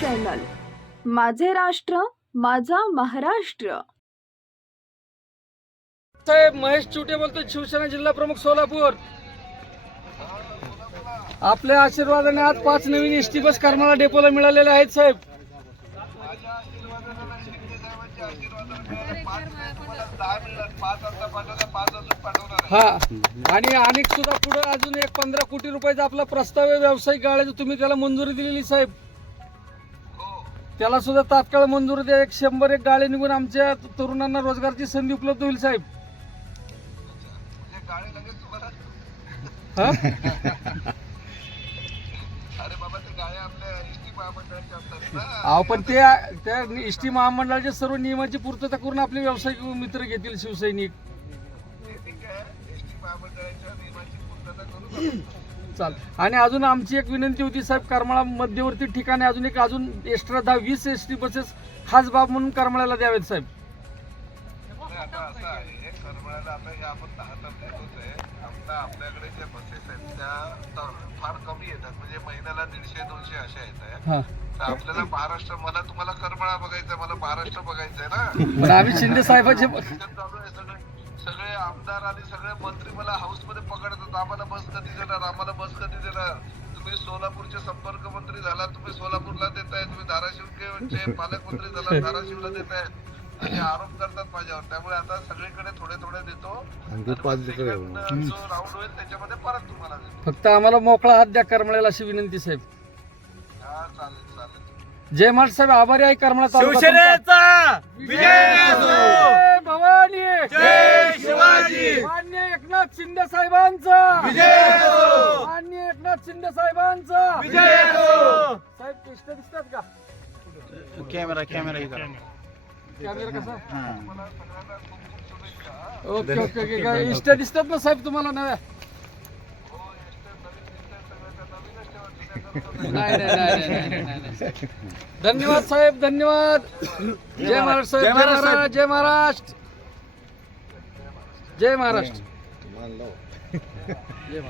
Channel. माझे राष्ट्र माझा महाराष्ट्र. साहेब महेश चुटे बोलतो शिवसेना जिल्हा प्रमुख सोलापूर. आपल्या आशीर्वादाने आज पाच नवीन एस टी बस करमाळा डेपोला मिळालेले आहेत साहेब. हा. आणि अनेक सुद्धा पुढे अजून एक पंधरा कोटी रुपयाचा आपला प्रस्ताव आहे व्यावसायिक गाळ्याचा तुम्ही त्याला मंजुरी दिलेली साहेब. त्याला सुद्धा तात्काळ मंजुरी द्या. एक शंभर एक गाळे निघून आमच्या तरुणांना रोजगारची संधी उपलब्ध होईल साहेब. हा? अहो पण ते त्या एस टी महामंडळाच्या सर्व नियमाची पूर्तता करून आपले व्यावसायिक मित्र घेतील शिवसैनिक. चाल. आणि अजून आमची एक विनंती होती साहेब करमाळा मध्यवर्ती ठिकाणी अजून एक अजून एक्स्ट्रा दहा वीस एस टी बसेस खास बाब म्हणून करमाळ्याला द्यावेत साहेब. आता असं आहे. करमाळ्याला आता हे आपण दहा तर देतोच आहे. आता आपल्याकडे ज्या बसेस आहेत त्या फार कमी येतात. म्हणजे महिन्याला दीडशे दोनशे अशा येत आहे तर आपल्याला महाराष्ट्र मला तुम्हाला करमाळा बघायचं मला महाराष्ट्र बघायचंय ना. पण आम्ही शिंदे साहेबाचे आहे सगळे सगळे आमदार आणि सगळे मंत्री मला हाऊसमध्ये पकडतात आम्हाला बस कधी देणार? आम्हाला बस कधी देणार? तुम्ही सोलापूरचे संपर्क मंत्री झाला तुम्ही सोलापूरला देताय तुम्ही धाराशिवचे पालकमंत्री झाला धाराशिवला देताय असे आरोप करतात माझ्यावर. त्यामुळे आता सगळीकडे थोडे थोडे देतो. जो राऊंड होईल त्याच्यामध्ये परत तुम्हाला देतो. फक्त आम्हाला मोकळा हात द्या करमाळ्याला अशी विनंती साहेब. हा चालेल चालेल. जय महाराज साहेब. आभारी आहे करमाळा. शिवसेनेचा! विजय असो! भवानी! जय मान्य एकनाथ शिंदे साहेबांचा. विजय असो मान्य एकनाथ शिंदे साहेबांचा. विजय असो साहेब कृष्ण दिसतात का? कॅमेरा कॅमेरा इकडे कॅमेरा कसा? हा. Okay okay okay. काय इष्ट दिसतात ना साहेब तुम्हाला नव्या? नाही नाही नाही, नाही नाही, नाही, नाही. धन्यवाद साहेब धन्यवाद. जय महाराज साहेब जय महाराज जय महाराष्ट्र जय महाराष्ट्र. जय महाराष्ट्र.